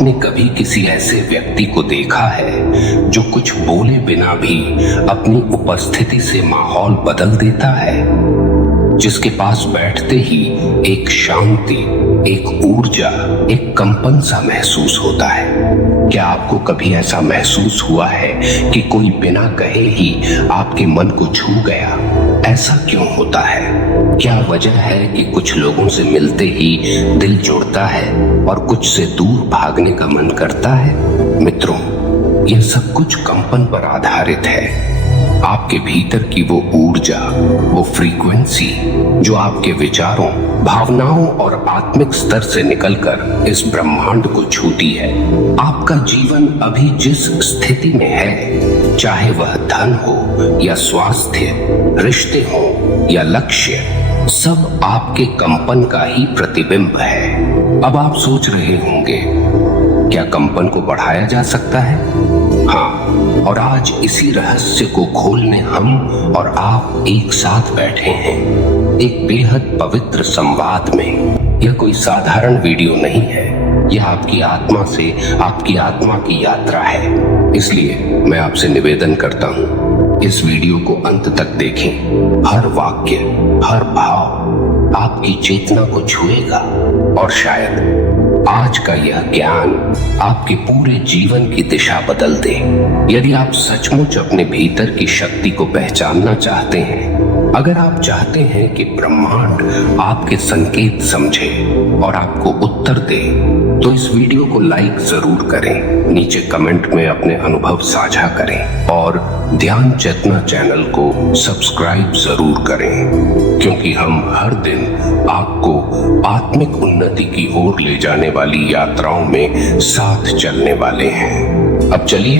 आपने कभी किसी ऐसे व्यक्ति को देखा है जो कुछ बोले बिना भी अपनी उपस्थिति से माहौल बदल देता है, जिसके पास बैठते ही एक शांति, एक ऊर्जा, एक कंपन सा महसूस होता है? क्या आपको कभी ऐसा महसूस हुआ है कि कोई बिना कहे ही आपके मन को छू गया? ऐसा क्यों होता है? क्या वजह है कि कुछ लोगों से मिलते ही दिल जुड़ता है और कुछ से दूर भागने का मन करता है? मित्रों, यह सब कुछ कंपन पर आधारित है। आपके भीतर की वो ऊर्जा, वो फ्रीक्वेंसी जो आपके विचारों, भावनाओं और आत्मिक स्तर से निकलकर इस ब्रह्मांड को छूती है। आपका जीवन अभी जिस स्थिति में है, चाहे वह धन हो या स्वास्थ्य, रिश्ते हो या लक्ष्य, सब आपके कंपन का ही प्रतिबिंब है। अब आप सोच रहे होंगे, क्या कंपन को बढ़ाया जा सकता है? हाँ, और आज इसी रहस्य को खोलने हम और आप एक साथ बैठे हैं, एक बेहद पवित्र संवाद में। यह कोई साधारण वीडियो नहीं है, यह आपकी आत्मा से आपकी आत्मा की यात्रा है। इसलिए मैं आपसे निवेदन करता हूँ, इस वीडियो को अंत तक देखें। हर वाक्य, हर भाव आपकी चेतना को छुएगा और शायद आज का यह ज्ञान आपके पूरे जीवन की दिशा बदल दे। यदि आप सचमुच अपने भीतर की शक्ति को पहचानना चाहते हैं, अगर आप चाहते हैं कि ब्रह्मांड आपके संकेत समझे और आपको उत्तर दे, तो इस वीडियो को लाइक जरूर करें, नीचे कमेंट में अपने अनुभव साझा करें और ध्यान चेतना चैनल को सब्सक्राइब जरूर करें, क्योंकि हम हर दिन आपको आत्मिक उन्नति की ओर ले जाने वाली यात्राओं में साथ चलने वाले हैं। अब चलिए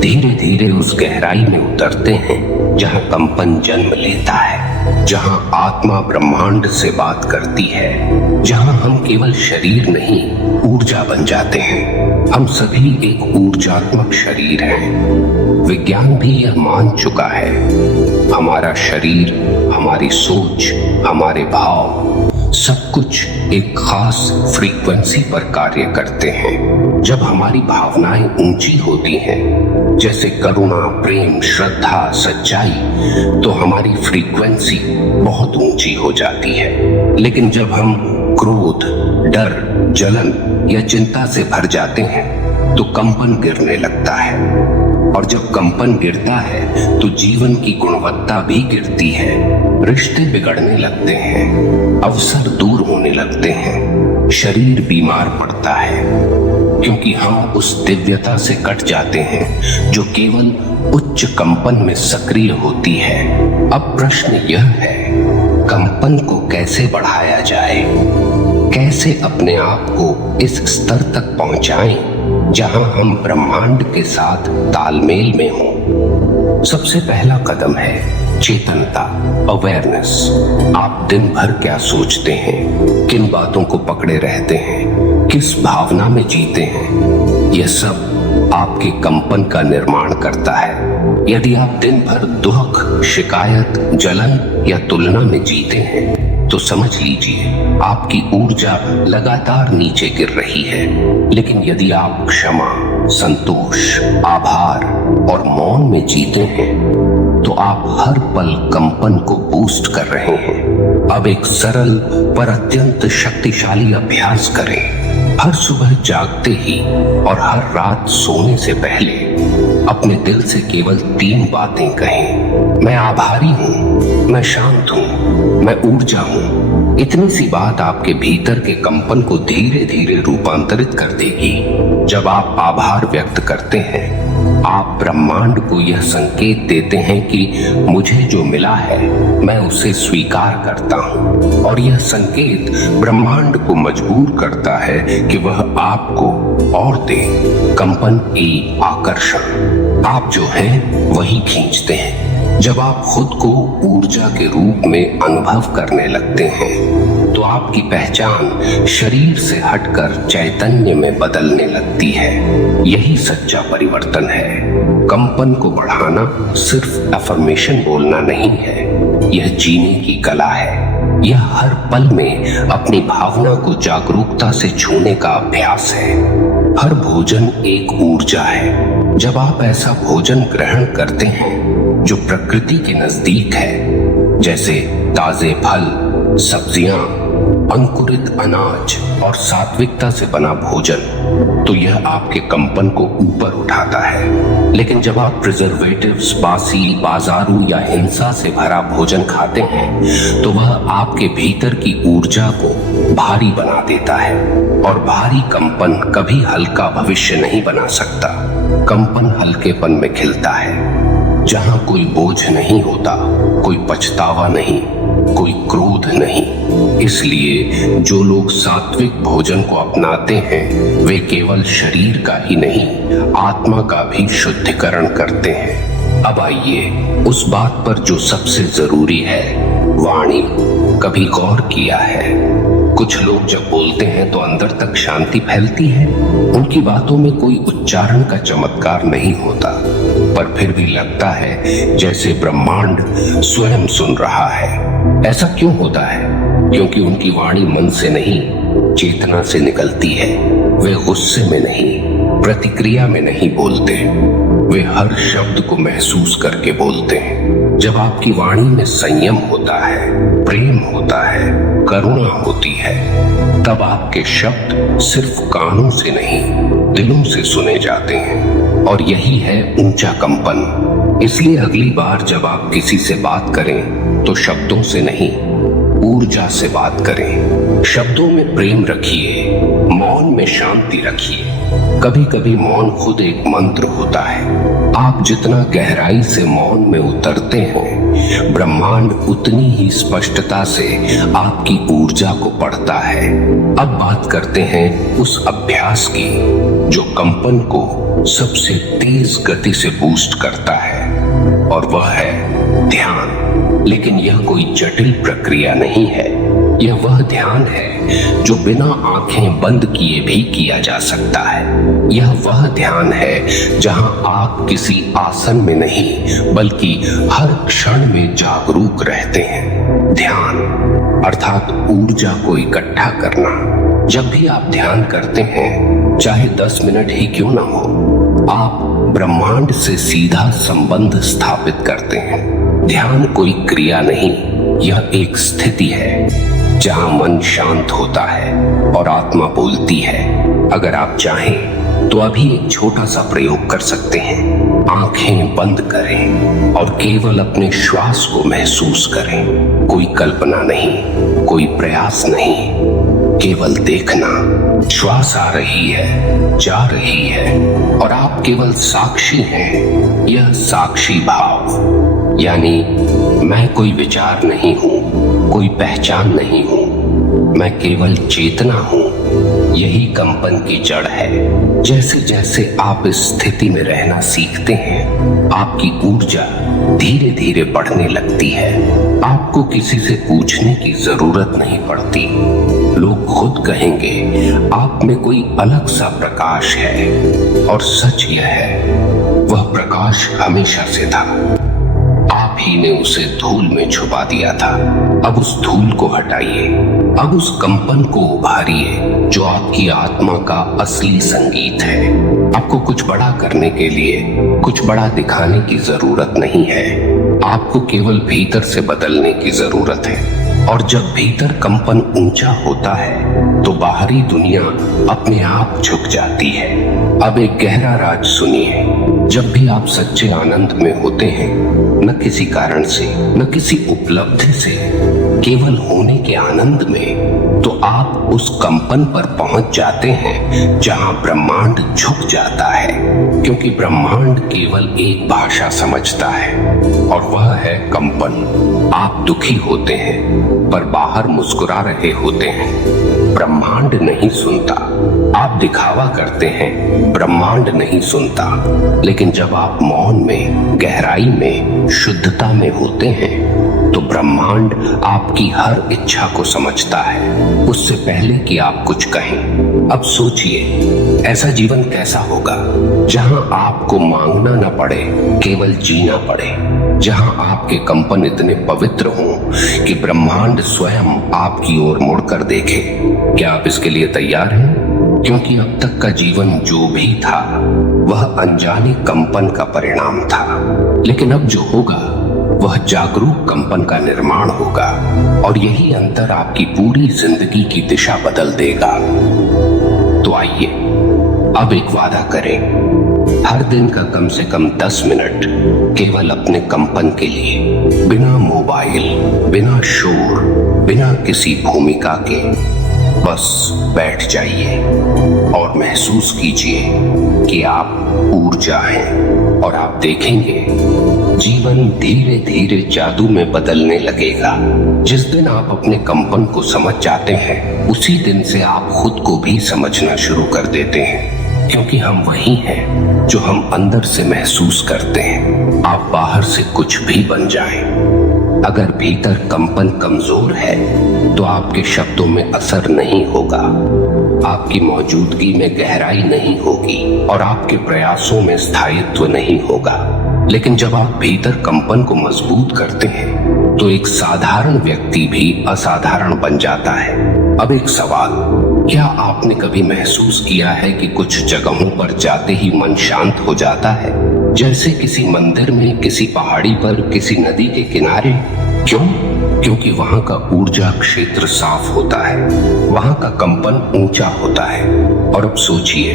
धीरे धीरे उस गहराई में उतरते हैं जहां कंपन जन्म लेता है, जहां आत्मा ब्रह्मांड से बात करती है, जहां हम केवल शरीर नहीं, ऊर्जा बन जाते हैं। हम सभी एक ऊर्जात्मक शरीर हैं। विज्ञान भी यह मान चुका है। हमारा शरीर, हमारी सोच, हमारे भाव, सब कुछ एक खास फ्रीक्वेंसी पर कार्य करते हैं। जब हमारी भावनाएं ऊंची होती हैं, जैसे करुणा, प्रेम, श्रद्धा, सच्चाई, तो हमारी फ्रीक्वेंसी बहुत ऊंची हो जाती है। लेकिन जब हम क्रोध, डर, जलन या चिंता से भर जाते हैं, तो कंपन गिरने लगता है। और जब कंपन गिरता है तो जीवन की गुणवत्ता भी गिरती है, रिश्ते बिगड़ने लगते हैं, अवसर दूर होने लगते हैं, शरीर बीमार पड़ता है, क्योंकि हम उस दिव्यता से कट जाते हैं जो केवल उच्च कंपन में सक्रिय होती है। अब प्रश्न यह है, कंपन को कैसे बढ़ाया जाए? कैसे अपने आप को इस स्तर तक पहुंचाएं जहां हम ब्रह्मांड के साथ तालमेल में हों? सबसे पहला कदम है चेतनता, अवेयरनेस। आप दिन भर क्या सोचते हैं, किन बातों को पकड़े रहते हैं, किस भावना में जीते हैं, यह सब आपके कंपन का निर्माण करता है। यदि आप दिन भर दुख, शिकायत, जलन या तुलना में जीते हैं, तो समझ लीजिए आपकी ऊर्जा लगातार नीचे गिर रही है। लेकिन यदि आप क्षमा, संतोष, आभार और मौन में जीते हैं, तो आप हर पल कंपन को बूस्ट कर रहे हैं। अब एक सरल पर अत्यंत शक्तिशाली अभ्यास करें। हर सुबह जागते ही और हर रात सोने से पहले अपने दिल से केवल 3 बातें कहें। मैं आभारी हूँ, मैं शांत हूँ, मैं ऊर्जा हूँ। इतनी सी बात आपके भीतर के कंपन को धीरे धीरे रूपांतरित कर देगी। जब आप आभार व्यक्त करते हैं, आप ब्रह्मांड को यह संकेत देते हैं कि मुझे जो मिला है मैं उसे स्वीकार करता हूँ, और यह संकेत ब्रह्मांड को मजबूर करता है कि वह आपको और दे। कंपन की आकर्षण, आप जो हैं वही खींचते हैं। जब आप खुद को ऊर्जा के रूप में अनुभव करने लगते हैं, तो आपकी पहचान शरीर से हटकर चैतन्य में बदलने लगती है। यही सच्चा परिवर्तन है। कंपन को बढ़ाना सिर्फ अफर्मेशन बोलना नहीं है, यह जीने की कला है। यह हर पल में अपनी भावना को जागरूकता से छूने का अभ्यास है। हर भोजन एक ऊर्जा है। जब आप ऐसा भोजन ग्रहण करते हैं जो प्रकृति के नजदीक है, जैसे ताजे फल, सब्जियां, अंकुरित अनाज और सात्विकता से बना भोजन, तो यह आपके कंपन को ऊपर उठाता है। लेकिन जब आप प्रिजर्वेटिव्स, बासी, बाजारू या हिंसा से भरा भोजन खाते हैं तो वह आपके भीतर की ऊर्जा को भारी बना देता है, और भारी कंपन कभी हल्का भविष्य नहीं बना सकता। कंपन हल्केपन में खिलता है, जहां कोई बोझ नहीं होता, कोई पछतावा नहीं, कोई क्रोध नहीं। इसलिए जो लोग सात्विक भोजन को अपनाते हैं वे केवल शरीर का ही नहीं, आत्मा का भी शुद्धिकरण करते हैं। अब आइए उस बात पर जो सबसे जरूरी है, वाणी। कभी गौर किया है, कुछ लोग जब बोलते हैं तो अंदर तक शांति फैलती है। उनकी बातों में कोई उच्चारण का चमत्कार नहीं होता, पर फिर भी लगता है जैसे ब्रह्मांड स्वयं सुन रहा है। ऐसा क्यों होता है? क्योंकि उनकी वाणी मन से नहीं, चेतना से निकलती है। वे गुस्से में नहीं, प्रतिक्रिया में नहीं बोलते, वे हर शब्द को महसूस करके बोलते हैं। जब आपकी वाणी में संयम होता है, प्रेम होता है, करुणा होती है, तब आपके शब्द सिर्फ कानों से नहीं, दिलों से सुने जाते हैं। और यही है ऊंचा कंपन। इसलिए अगली बार जब आप किसी से बात करें तो शब्दों से नहीं, ऊर्जा से बात करें। शब्दों में प्रेम रखिए, मौन में शांति रखिए। कभी कभी मौन खुद एक मंत्र होता है। आप जितना गहराई से मौन में उतरते हैं, ब्रह्मांड उतनी ही स्पष्टता से आपकी ऊर्जा को पढ़ता है। अब बात करते हैं उस अभ्यास की जो कंपन को सबसे तेज गति से बूस्ट करता है, और वह है ध्यान। लेकिन यह कोई जटिल प्रक्रिया नहीं है। यह वह ध्यान है जो बिना आंखें बंद किए भी किया जा सकता है। यह वह ध्यान है जहां आप किसी आसन में नहीं, बल्कि हर क्षण में जागरूक रहते हैं। ध्यान अर्थात ऊर्जा को इकट्ठा करना। जब भी आप ध्यान करते हैं, चाहे 10 मिनट ही क्यों ना हो, आप ब्रह्मांड से सीधा संबंध स्थापित करते हैं। ध्यान कोई क्रिया नहीं, यह एक स्थिति है जहां मन शांत होता है और आत्मा बोलती है। अगर आप चाहें तो अभी एक छोटा सा प्रयोग कर सकते हैं। आंखें बंद करें और केवल अपने श्वास को महसूस करें। कोई कल्पना नहीं, कोई प्रयास नहीं, केवल देखना। श्वास आ रही है, जा रही है, और आप केवल साक्षी हैं। यह साक्षी भाव, यानी मैं कोई विचार नहीं हूं, कोई पहचान नहीं हूं, मैं केवल चेतना हूं। यही कंपन की जड़ है। जैसे जैसे आप इस स्थिति में रहना सीखते हैं, आपकी ऊर्जा धीरे धीरे बढ़ने लगती है। आपको किसी से पूछने की जरूरत नहीं पड़ती। लोग खुद कहेंगे आप में कोई अलग सा प्रकाश है, और सच यह है, वह प्रकाश हमेशा से था। आप ही ने उसे धूल में छुपा दिया था। अब उस धूल को हटाइए, अब उस कंपन को उभारिए जो आपकी आत्मा का असली संगीत है। आपको कुछ बड़ा करने के लिए कुछ बड़ा दिखाने की जरूरत नहीं है। आपको केवल भीतर से बदलने की जरूरत है। और जब भीतर कंपन ऊंचा होता है तो बाहरी दुनिया अपने आप झुक जाती है। अब एक गहरा राज सुनिए। जब भी आप सच्चे आनंद में होते हैं, न किसी कारण से, न किसी उपलब्धि से, केवल होने के आनंद में, तो आप उस कंपन पर पहुंच जाते हैं जहां ब्रह्मांड झुक जाता है। क्योंकि ब्रह्मांड केवल एक भाषा समझता है, और वह है कंपन। आप दुखी होते हैं पर बाहर मुस्कुरा रहे होते हैं, ब्रह्मांड नहीं सुनता। आप दिखावा करते हैं, ब्रह्मांड नहीं सुनता। लेकिन जब आप मौन में, गहराई में, शुद्धता में होते हैं, तो ब्रह्मांड आपकी हर इच्छा को समझता है, उससे पहले कि आप कुछ कहें। अब सोचिए, ऐसा जीवन कैसा होगा जहां आपको मांगना न पड़े, केवल जीना पड़े। जहां आपके कंपन इतने पवित्र हों कि ब्रह्मांड स्वयं आपकी ओर मुड़कर देखे। क्या आप इसके लिए तैयार हैं? क्योंकि अब तक का जीवन जो भी था वह अनजाने कंपन का परिणाम था। लेकिन अब जो होगा वह जागरूक कंपन का निर्माण होगा और यही अंतर आपकी पूरी जिंदगी की दिशा बदल देगा। तो आइए अब एक वादा करें, हर दिन का कम से कम 10 मिनट केवल अपने कंपन के लिए, बिना मोबाइल, बिना शोर, बिना किसी भूमिका के बस बैठ जाइए और महसूस कीजिए कि आप ऊर्जा हैं और आप देखेंगे जीवन धीरे धीरे जादू में बदलने लगेगा। जिस दिन आप अपने कंपन को समझ जाते हैं उसी दिन से आप खुद को भी समझना शुरू कर देते हैं, क्योंकि हम वही हैं जो हम अंदर से महसूस करते हैं। आप बाहर से कुछ भी बन जाएं, अगर भीतर कंपन कमजोर है तो आपके शब्दों में असर नहीं होगा, आपकी मौजूदगी में गहराई नहीं होगी और आपके प्रयासों में स्थायित्व नहीं होगा। लेकिन जब आप भीतर कंपन को मजबूत करते हैं तो एक साधारण व्यक्ति भी असाधारण बन जाता है। अब एक सवाल, क्या आपने कभी महसूस किया है कि कुछ जगहों पर जाते ही मन शांत हो जाता है, जैसे किसी मंदिर में, किसी पहाड़ी पर, किसी नदी के किनारे? क्यों? क्योंकि वहां का ऊर्जा क्षेत्र साफ होता है, वहां का कंपन ऊंचा होता है। और अब सोचिए,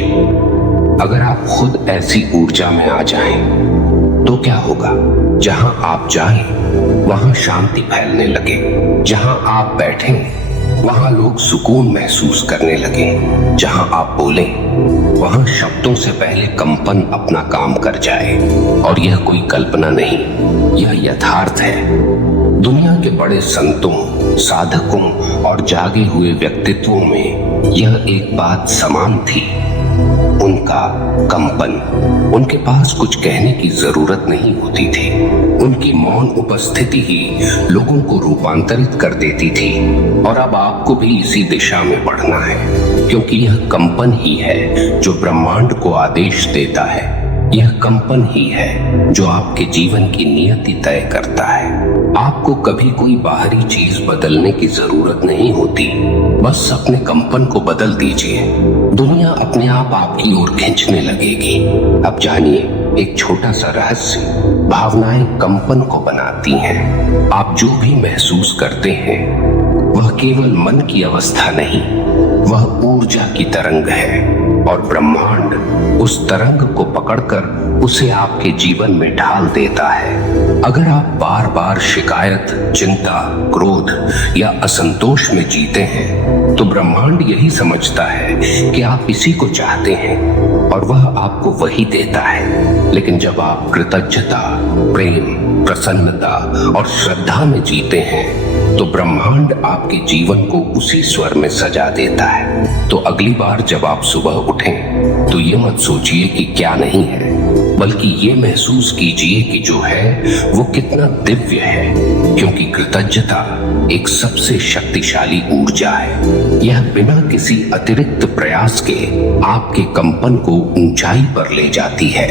अगर आप खुद ऐसी ऊर्जा में आ जाएं, तो क्या होगा? जहां आप जाएं, वहां शांति फैलने लगे, जहां आप बैठें वहां लोग सुकून महसूस करने लगे, जहां आप बोलें वहां शब्दों से पहले कंपन अपना काम कर जाए। और यह कोई कल्पना नहीं, यह यथार्थ है। दुनिया के बड़े संतों, साधकों और जागे हुए व्यक्तित्वों में यह एक बात समान थी, उनका कंपन। उनके पास कुछ कहने की जरूरत नहीं होती थी, उनकी मौन उपस्थिति ही लोगों को रूपांतरित कर देती थी। और अब आपको भी इसी दिशा में बढ़ना है, क्योंकि यह कंपन ही है जो ब्रह्मांड को आदेश देता है। यह कंपन ही है जो आपके जीवन की नियति तय करता है। आपको कभी कोई बाहरी चीज बदलने की जरूरत नहीं होती, बस अपने कंपन को बदल दीजिए, दुनिया अपने आप आपकी ओर खींचने लगेगी। अब जानिए एक छोटा सा रहस्य, भावनाएं कंपन को बनाती हैं। आप जो भी महसूस करते हैं वह केवल मन की अवस्था नहीं, वह ऊर्जा की तरंग है और ब्रह्मांड उस तरंग को पकड़कर उसे आपके जीवन में ढाल देता है। अगर आप बार बार शिकायत, चिंता, क्रोध या असंतोष में जीते हैं तो ब्रह्मांड यही समझता है कि आप इसी को चाहते हैं और वह आपको वही देता है। लेकिन जब आप कृतज्ञता, प्रेम, प्रसन्नता और श्रद्धा में जीते हैं तो ब्रह्मांड आपके जीवन को उसी स्वर में सजा देता है। तो अगली बार जब आप सुबह उठें तो ये मत सोचिए कि क्या नहीं है, बल्कि ये महसूस कीजिए कि जो है वो कितना दिव्य है, क्योंकि कृतज्ञता एक सबसे शक्तिशाली ऊर्जा है। यह बिना किसी अतिरिक्त प्रयास के आपके कंपन को ऊंचाई पर ले जाती है।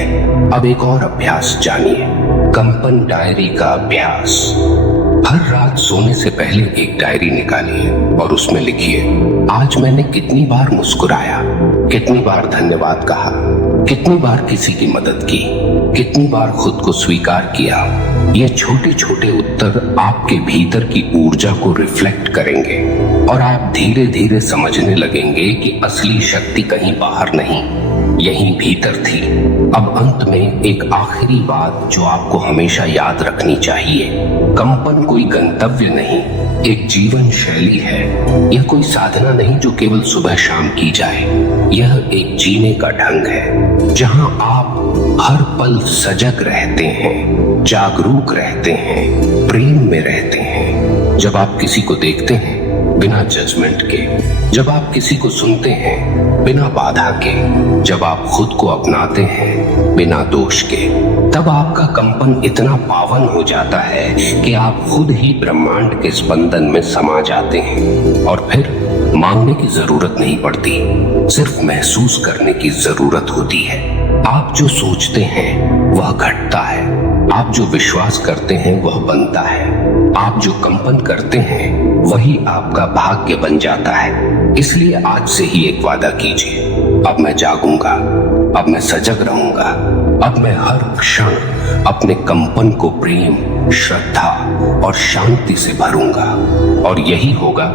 अब एक और अभ्यास जानिए, कंपन डायरी का अभ्यास। हर रात सोने से पहले एक डायरी निकालिए और उसमें लिखिए, आज मैंने कितनी बार मुस्कुराया, कितनी बार धन्यवाद कहा, कितनी बार किसी की मदद की, कितनी बार खुद को स्वीकार किया। ये छोटे छोटे उत्तर आपके भीतर की ऊर्जा को रिफ्लेक्ट करेंगे और आप धीरे धीरे समझने लगेंगे कि असली शक्ति कहीं बाहर नहीं, यहीं भीतर थी। अब अंत में एक आखिरी बात जो आपको हमेशा याद रखनी चाहिए, कंपन कोई गंतव्य नहीं, एक जीवन शैली है। यह कोई साधना नहीं जो केवल सुबह शाम की जाए, यह एक जीने का ढंग है जहां आप हर पल सजग रहते हैं, जागरूक रहते हैं, प्रेम में रहते हैं। जब आप किसी को देखते हैं बिना जजमेंट के, जब आप किसी को सुनते हैं बिना बाधा के, जब आप खुद को अपनाते हैं बिना दोष के, तब आपका कंपन इतना पावन हो जाता है कि आप खुद ही ब्रह्मांड के स्पंदन में समा जाते हैं। और फिर मांगने की जरूरत नहीं पड़ती, सिर्फ महसूस करने की जरूरत होती है। आप जो सोचते हैं वह घटता है, आप जो विश्वास करते हैं वह बनता है, आप जो कंपन करते हैं वही आपका भाग्य बन जाता है। इसलिए आज से ही एक वादा कीजिए, अब मैं जागूंगा, अब मैं सजग रहूंगा, अब मैं हर क्षण अपने कंपन को प्रेम, श्रद्धा और शांति से भरूंगा। और यही होगा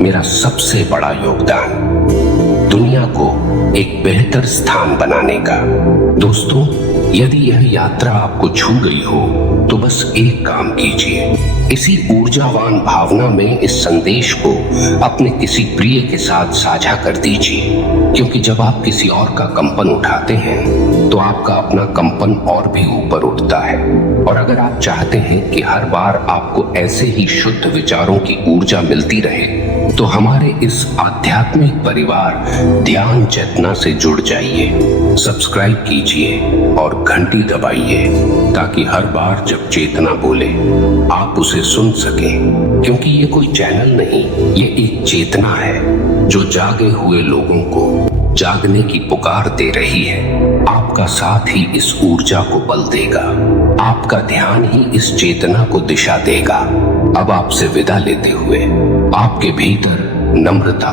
मेरा सबसे बड़ा योगदान, दुनिया को एक बेहतर स्थान बनाने का। दोस्तों, यदि यह यात्रा आपको छू गई हो तो बस एक काम कीजिए, इसी ऊर्जावान भावना में इस संदेश को अपने किसी प्रिय के साथ साझा कर दीजिए, क्योंकि जब आप किसी और का कंपन उठाते हैं तो आपका अपना कंपन और भी ऊपर उठता है। और अगर आप चाहते हैं कि हर बार आपको ऐसे ही शुद्ध विचारों की ऊर्जा मिलती रहे तो हमारे इस आध्यात्मिक परिवार ध्यान चेतना से जुड़ जाइए, सब्सक्राइब कीजिए और घंटी दबाइए, ताकि हर बार जब चेतना बोले आप उसे सुन सकें। क्योंकि ये कोई चैनल नहीं, ये एक चेतना है जो जागे हुए लोगों को जागने की पुकार दे रही है। आपका साथ ही इस ऊर्जा को बल देगा, आपका ध्यान ही इस चेतना को दिशा देगा। अब आपसे विदा लेते हुए आपके भीतर नम्रता,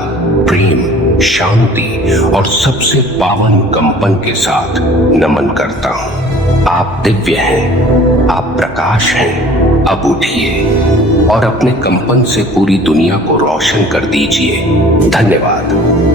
प्रेम, शांति और सबसे पावन कंपन के साथ नमन करता हूँ। आप दिव्य हैं, आप प्रकाश हैं। अब उठिए और अपने कंपन से पूरी दुनिया को रोशन कर दीजिए। धन्यवाद।